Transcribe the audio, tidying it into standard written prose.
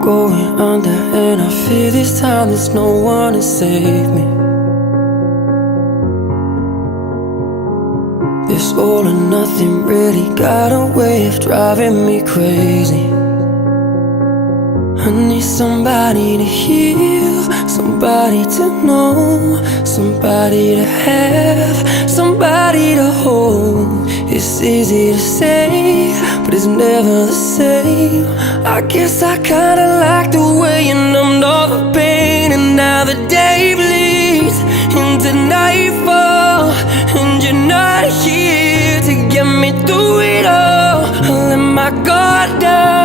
going under, and I fear this time there's no one to save me. This all or nothing really got a way of driving me crazy. I need somebody to heal, somebody to know, somebody to have, somebody to hold. It's easy to say, but it's never the same. I guess I kinda like the way you numbed all the pain, and now the day bleeds into nightfall, and you're not here to get me through it all. I let my guard down,